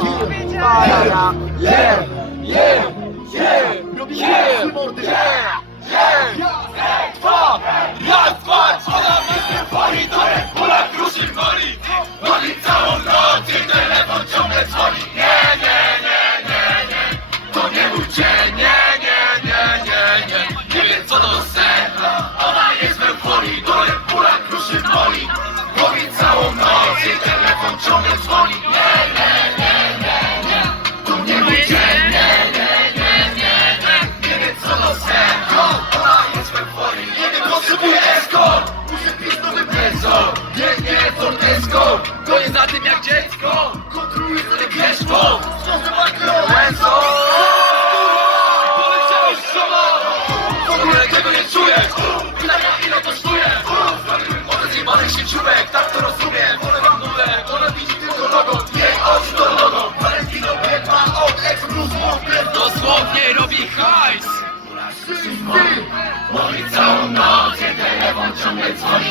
Yeah, yeah, yeah, yeah, yeah, Dwa, raz, dwa, trzy, na mnie woli, do Red kruszy woli. Woli całą noc i telefon ciągle dzwoni. Nie, nie, nie, nie, nie, to nie dzień, nie, nie, nie, nie, nie, nie wiem co to sen. Ona jest w euforii, do Red kruszy woli. Woli całą noc i telefon ciągle dzwoni. Escort. Muszę pić nowy peso, biegnie Ford Esco. To jest za tym jak dziecko, kontroluję sobie pieszko. Stworzę walkę o Enzo. Poleciałeś sama, w ogóle tego nie czujesz. Pytania ile kosztuje? Może zjebanych tak to rozumiem. Wolę wam dole, ona widzi tylko nogą. Jej to nogą. Valentino bieg ma od eksplozją. Dosłownie robi hajs. Wszyscy! Mówi całą noc,